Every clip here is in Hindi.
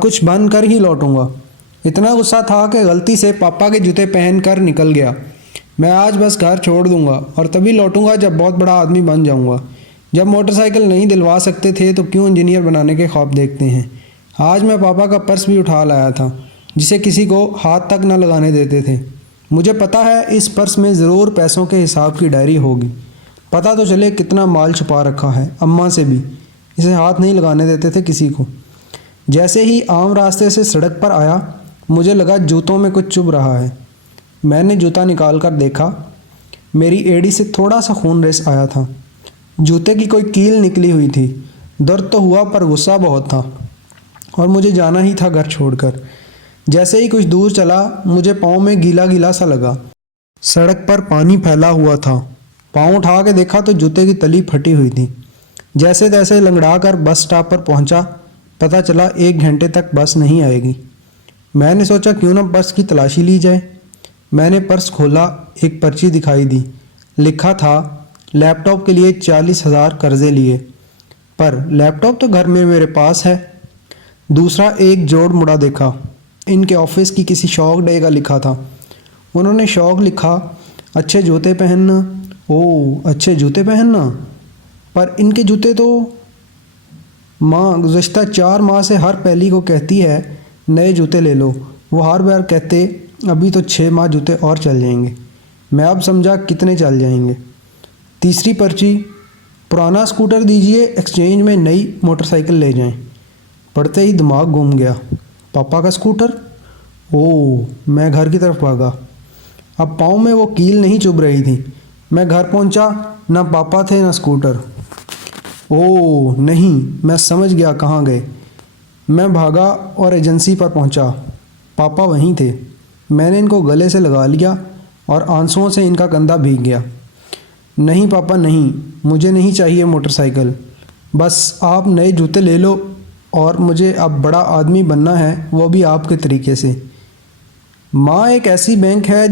कुछ बंद कर ही लौटूंगा। इतना गुस्सा था कि गलती से पापा के जूते पहन कर निकल गया। मैं आज बस घर छोड़ दूंगा और तभी लौटूंगा जब बहुत बड़ा आदमी बन जाऊंगा। जब मोटरसाइकिल नहीं दिलवा सकते थे तो क्यों इंजीनियर बनाने के ख्वाब देखते हैं। आज मैं पापा का पर्स भी उठा लाया था जिसे किसी को हाथ तक न लगाने देते थे। मुझे पता है इस पर्स में ज़रूर पैसों के हिसाब की डायरी होगी। पता तो चले कितना माल छुपा रखा है। अम्मा से भी इसे हाथ नहीं लगाने देते थे किसी को। जैसे ही आम रास्ते से सड़क पर आया मुझे लगा जूतों में कुछ चुभ रहा है। मैंने जूता निकाल कर देखा। मेरी एड़ी से थोड़ा सा खून रिस आया था। जूते की कोई कील निकली हुई थी। दर्द तो हुआ पर गुस्सा बहुत था और मुझे जाना ही था घर छोड़कर। जैसे ही कुछ दूर चला मुझे पाँव में गीला गीला सा लगा। सड़क पर पानी फैला हुआ था। पाँव उठा के देखा तो जूते की तली फटी हुई थी। जैसे तैसे लंगड़ा कर बस स्टॉप पर पहुंचा। पता चला 1 घंटे तक बस नहीं आएगी। मैंने सोचा क्यों ना पर्स की तलाशी ली जाए। मैंने पर्स खोला, एक पर्ची दिखाई दी। लिखा था लैपटॉप के लिए 40,000 कर्जे लिए, पर लैपटॉप तो घर में मेरे पास है। दूसरा एक जोड़ मुड़ा देखा। इनके ऑफिस की किसी शौक डे का लिखा था। उन्होंने शौक लिखा, अच्छे जूते पहनना। ओह, अच्छे जूते पहनना, पर इनके जूते तो माँ गुज़श्ता 4 माह से हर पहली को कहती है नए जूते ले लो। वो हर बार कहते अभी तो 6 माह जूते और चल जाएंगे। मैं अब समझा कितने चल जाएंगे। तीसरी पर्ची, पुराना स्कूटर दीजिए, एक्सचेंज में नई मोटरसाइकिल ले जाएं। पढ़ते ही दिमाग घूम गया। पापा का स्कूटर। ओह, मैं घर की तरफ भागा। अब पाँव में वो कील नहीं चुभ रही थी। मैं घर पहुंचा, ना पापा थे ना स्कूटर। ओह नहीं, मैं समझ गया कहाँ गए। मैं भागा और एजेंसी पर पहुंचा। पापा वहीं थे। मैंने इनको गले से लगा लिया और आंसुओं से इनका कंधा भीग गया। नहीं पापा नहीं, मुझे नहीं चाहिए मोटरसाइकिल। बस आप नए जूते ले लो और मुझे अब बड़ा आदमी बनना है, वो भी आपके तरीके से। माँ एक ऐसी बैंक है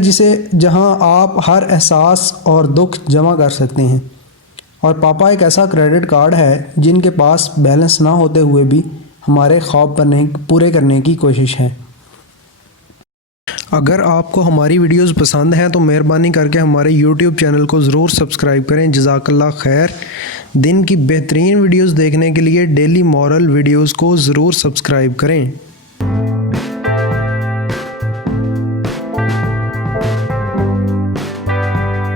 जहाँ आप हर एहसास और दुख जमा कर सकते हैं, और पापा एक ऐसा क्रेडिट कार्ड है जिनके पास बैलेंस ना होते हुए भी हमारे ख्वाब पूरे करने की कोशिश है। अगर आपको हमारी वीडियोस पसंद हैं तो मेहरबानी करके हमारे YouTube चैनल को ज़रूर सब्सक्राइब करें। जज़ाकल्लाह खैर। दिन की बेहतरीन वीडियोस देखने के लिए डेली मॉरल वीडियोस को ज़रूर सब्सक्राइब करें।